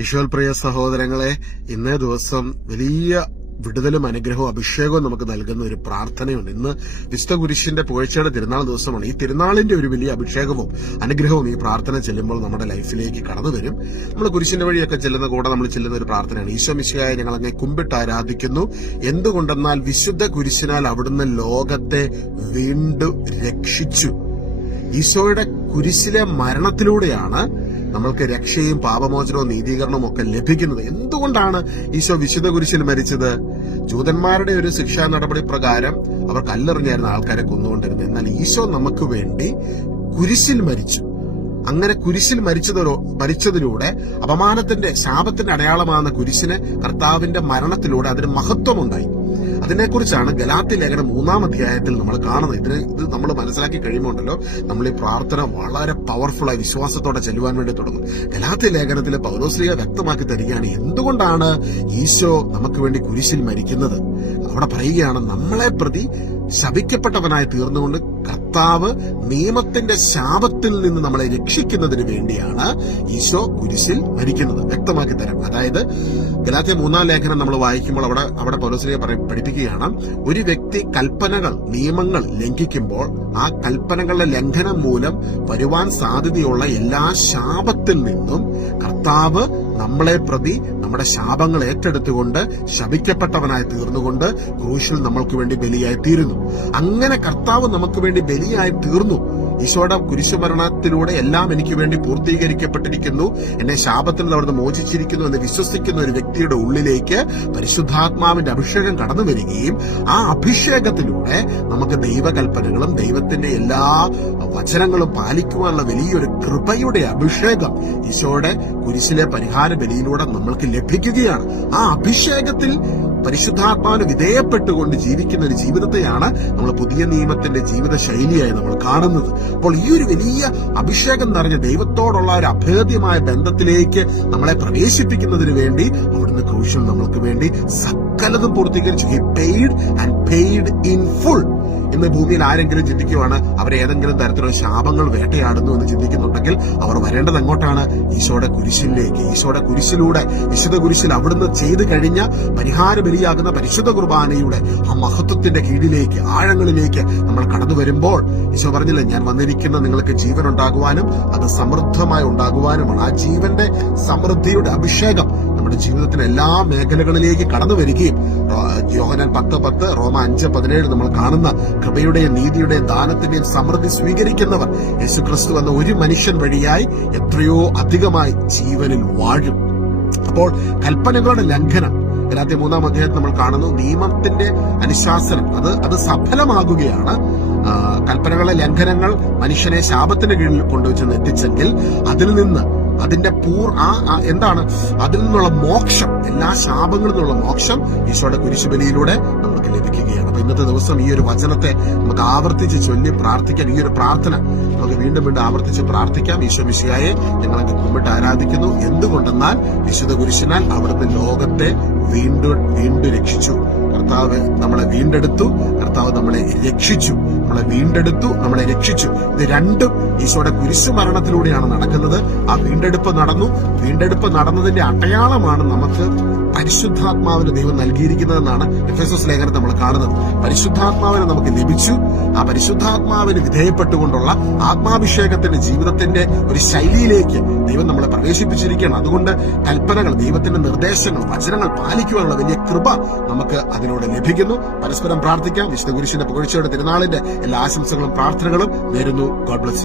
ഈശോൽ പ്രിയ സഹോദരങ്ങളെ ഇന്നേ ദിവസം വലിയ വിടുതലും അനുഗ്രഹവും അഭിഷേകവും നമുക്ക് നൽകുന്ന ഒരു പ്രാർത്ഥനയുണ്ട്. ഇന്ന് വിശുദ്ധ കുരിശിന്റെ പുകഴ്ചയുടെ തിരുനാൾ ദിവസമാണ്. ഈ തിരുനാളിന്റെ ഒരു വലിയ അഭിഷേകവും അനുഗ്രഹവും ഈ പ്രാർത്ഥന ചെല്ലുമ്പോൾ നമ്മുടെ ലൈഫിലേക്ക് കടന്നു വരും. നമ്മൾ കുരിശിന്റെ വഴിയൊക്കെ ചെല്ലുന്ന കൂടെ നമ്മൾ ചെല്ലുന്ന ഒരു പ്രാർത്ഥനയാണ്. ഈശോ മിശിയായ ഞങ്ങൾ അങ്ങനെ കുമ്പിട്ട് ആരാധിക്കുന്നു. എന്തുകൊണ്ടെന്നാൽ വിശുദ്ധ കുരിശിനാൽ അവിടുന്ന് ലോകത്തെ വീണ്ടും രക്ഷിച്ചു. ഈശോയുടെ കുരിശിലെ മരണത്തിലൂടെയാണ് നമ്മൾക്ക് രക്ഷയും പാപമോചനവും നീതീകരണവും ഒക്കെ ലഭിക്കുന്നത്. എന്തുകൊണ്ടാണ് ഈശോ വിശുദ്ധ കുരിശിൽ മരിച്ചത്? ജൂതന്മാരുടെ ഒരു ശിക്ഷാ നടപടി പ്രകാരം അവർ കല്ലെറിഞ്ഞായിരുന്ന ആൾക്കാരെ കൊന്നുകൊണ്ടിരുന്നത്. എന്നാൽ ഈശോ നമുക്ക് വേണ്ടി കുരിശിൽ മരിച്ചു. അങ്ങനെ കുരിശിൽ മരിച്ചതോ മരിച്ചതിലൂടെ അപമാനത്തിന്റെ ശാപത്തിന്റെ അടയാളമാകുന്ന കുരിശിന് കർത്താവിന്റെ മരണത്തിലൂടെ അതിന് മഹത്വമുണ്ടായി. അതിനെക്കുറിച്ചാണ് ഗലാത്തി ലേഖനം മൂന്നാം അധ്യായത്തിൽ നമ്മൾ കാണുന്നത്. ഇതിന് ഇത് നമ്മൾ മനസ്സിലാക്കി കഴിയുമ്പോൾ ഉണ്ടല്ലോ നമ്മൾ ഈ പ്രാർത്ഥന വളരെ പവർഫുൾ ആയി വിശ്വാസത്തോടെ ചെല്ലുവാൻ വേണ്ടി തുടങ്ങും. ഗലാത്തി ലേഖനത്തിൽ പൗരോശ്രീയ വ്യക്തമാക്കി തരികയാണ് എന്തുകൊണ്ടാണ് ഈശോ നമുക്ക് വേണ്ടി കുരിശിൽ മരിക്കുന്നത്? അവിടെ പറയുകയാണ് നമ്മളെ പ്രതി ശപിക്കപ്പെട്ടവനായി തീർന്നുകൊണ്ട് കർത്താവ് നിയമത്തിന്റെ ശാപത്തിൽ നിന്ന് നമ്മളെ രക്ഷിക്കുന്നതിന് വേണ്ടിയാണ് ഈശോ കുരിശിൽ മരിക്കുന്നത്. വ്യക്തമാക്കി തരാം. അതായത് ഗലാത്യ മൂന്നാം ലേഖനം നമ്മൾ വായിക്കുമ്പോൾ അവിടെ അവിടെ പൗലോസിനെ പഠിപ്പിക്കുകയാണ് ഒരു വ്യക്തി കൽപ്പനകൾ നിയമങ്ങൾ ലംഘിക്കുമ്പോൾ ആ കൽപ്പനകളുടെ ലംഘനം മൂലം വരുവാൻ സാധ്യതയുള്ള എല്ലാ ശാപത്തിൽ നിന്നും കർത്താവ് നമ്മളെ പ്രതി നമ്മുടെ ശാപങ്ങൾ ഏറ്റെടുത്തുകൊണ്ട് ശപിക്കപ്പെട്ടവനായി തീർന്നുകൊണ്ട് ക്രൂശിൽ നമ്മൾക്ക് വേണ്ടി ബലിയായി തീരുന്നു അങ്ങനെ കർത്താവ് നമുക്ക് വേണ്ടി ബലിയായി തീർന്നു ഈശോയുടെ കുരിശുമരണത്തിലൂടെ എല്ലാം എനിക്ക് വേണ്ടി പൂർത്തീകരിക്കപ്പെട്ടിരിക്കുന്നു. എന്നെ ശാപത്തിൽ നിന്ന് അവിടുന്ന് മോചിച്ചിരിക്കുന്നു എന്ന് വിശ്വസിക്കുന്ന ഒരു വ്യക്തിയുടെ ഉള്ളിലേക്ക് പരിശുദ്ധാത്മാവിന്റെ അഭിഷേകം കടന്നു വരികയും ആ അഭിഷേകത്തിലൂടെ നമുക്ക് ദൈവകൽപ്പനകളും ദൈവത്തിന്റെ എല്ലാ വചനങ്ങളും പാലിക്കുവാനുള്ള വലിയൊരു കൃപയുടെ അഭിഷേകം ഈശോയുടെ കുരിശിലെ പരിഹാര ബലിയിലൂടെ നമ്മൾക്ക് ലഭിക്കുകയാണ്. ആ അഭിഷേകത്തിൽ പരിശുദ്ധാത്മാവിന് വിധേയപ്പെട്ടുകൊണ്ട് ജീവിക്കുന്ന ഒരു ജീവിതത്തെയാണ് നമ്മൾ പുതിയ നിയമത്തിന്റെ ജീവിത ശൈലിയായി നമ്മൾ കാണുന്നത്. അപ്പോൾ ഈ ഒരു വലിയ അഭിഷേകം നിറഞ്ഞ ദൈവത്തോടുള്ള ഒരു അഭേദ്യമായ ബന്ധത്തിലേക്ക് നമ്മളെ പ്രവേശിപ്പിക്കുന്നതിന് വേണ്ടി അവിടുന്ന് ക്രൂശൻ നമ്മൾക്ക് വേണ്ടി സകലതും പൂർത്തീകരിച്ചു. He paid and paid in full ഇന്ന് ഭൂമിയിൽ ആരെങ്കിലും ചിന്തിക്കുവാണ് അവർ ഏതെങ്കിലും തരത്തിലുള്ള ശാപങ്ങൾ വേട്ടയാടുന്നു എന്ന് ചിന്തിക്കുന്നുണ്ടെങ്കിൽ അവർ വരേണ്ടത് അങ്ങോട്ടാണ് ഈശോയുടെ കുരിശിലേക്ക്. ഈശോയുടെ കുരിശിലൂടെ വിശുദ്ധ കുരിശിൽ അവിടുന്ന് ചെയ്തു കഴിഞ്ഞ പരിഹാര ബലിയാകുന്ന പരിശുദ്ധ കുർബാനയുടെ ആ മഹത്വത്തിന്റെ കീഴിലേക്ക് ആഴങ്ങളിലേക്ക് നമ്മൾ കടന്നു വരുമ്പോൾ ഈശോ പറഞ്ഞില്ലേ ഞാൻ വന്നിരിക്കുന്ന നിങ്ങൾക്ക് ജീവൻ ഉണ്ടാകുവാനും അത് സമൃദ്ധമായി ഉണ്ടാകുവാനുമാണ്. ആ ജീവന്റെ സമൃദ്ധിയുടെ അഭിഷേകം നമ്മുടെ ജീവിതത്തിലെ എല്ലാ മേഖലകളിലേക്ക് കടന്നു വരികയും യോഹനാൻ പത്ത് പത്ത് റോമ അഞ്ച് പതിനേഴ് നമ്മൾ കാണുന്ന കൃപയുടെയും നീതിയുടെയും ദാനത്തിന്റെയും സമൃദ്ധി സ്വീകരിക്കുന്നവർ. യേശുക്രിസ്തു എന്ന ഒരു മനുഷ്യൻ വഴിയായി എത്രയോ അധികമായി ജീവനിൽ വാഴും. അപ്പോൾ കൽപ്പനകളുടെ ലംഘനം. ഗലാത്തി മൂന്നാം അധ്യായത്തിൽ നമ്മൾ കാണുന്നു നിയമത്തിന്റെ അനുശാസനം. അത് അത് സഫലമാകുകയാണ്. കൽപ്പനകളെ ലംഘനങ്ങൾ മനുഷ്യനെ ശാപത്തിന് കീഴിൽ കൊണ്ടുവച്ചെന്ന് എത്തിച്ചെങ്കിൽ അതിൽ നിന്ന് അതിന്റെ പൂർ ആ എന്താണ്? അതിൽ നിന്നുള്ള മോക്ഷം എല്ലാ ശാപങ്ങളിൽ നിന്നുള്ള മോക്ഷം ഈശോയുടെ കുരിശുബലിയിലൂടെ നമുക്ക് ലഭിക്കുകയാണ്. അപ്പൊ ഇന്നത്തെ ദിവസം ഈ ഒരു വചനത്തെ നമുക്ക് ആവർത്തിച്ച് ചൊല്ലി പ്രാർത്ഥിക്കാൻ ഈ ഒരു പ്രാർത്ഥന നമുക്ക് വീണ്ടും വീണ്ടും ആവർത്തിച്ച് പ്രാർത്ഥിക്കാം. ഈശോ മിശിയായെ ഞങ്ങളൊക്കെ കുമ്പിട്ട് ആരാധിക്കുന്നു. എന്തുകൊണ്ടെന്നാൽ വിശുദ്ധ കുരിശിനാൽ അവിടുത്തെ ലോകത്തെ വീണ്ടും വീണ്ടും രക്ഷിച്ചു. കർത്താവ് നമ്മളെ വീണ്ടെടുത്തു കർത്താവ് നമ്മളെ രക്ഷിച്ചു നമ്മളെ വീണ്ടെടുത്തു നമ്മളെ രക്ഷിച്ചു. ഇത് രണ്ടും ഈശോയുടെ കുരിശുമരണത്തിലൂടെയാണ് നടക്കുന്നത്. ആ വീണ്ടെടുപ്പ് നടന്നു. വീണ്ടെടുപ്പ് നടന്നതിന്റെ അടയാളമാണ് നമുക്ക് പരിശുദ്ധാത്മാവിന് ദൈവം നൽകിയിരിക്കുന്നതെന്നാണ് എഫ് എസ് എസ് ലേഖനം നമ്മൾ കാണുന്നത്. പരിശുദ്ധാത്മാവിനെ നമുക്ക് ലഭിച്ചു. ആ പരിശുദ്ധാത്മാവിന് വിധേയപ്പെട്ടുകൊണ്ടുള്ള ആത്മാഭിഷേകത്തിന്റെ ജീവിതത്തിന്റെ ഒരു ശൈലിയിലേക്ക് ദൈവം നമ്മളെ പ്രവേശിപ്പിച്ചിരിക്കുകയാണ്. അതുകൊണ്ട് കൽപ്പനകൾ ദൈവത്തിന്റെ നിർദ്ദേശങ്ങൾ വചനങ്ങൾ പാലിക്കുവാനുള്ള വലിയ കൃപ നമുക്ക് അതിലൂടെ ലഭിക്കുന്നു. പരസ്പരം പ്രാർത്ഥിക്കാം. വിശുദ്ധ കുരിശിന്റെ പുകഴ്ചയുടെ തിരുനാളിന്റെ എല്ലാ ആശംസകളും പ്രാർത്ഥനകളും നേരുന്നു. God bless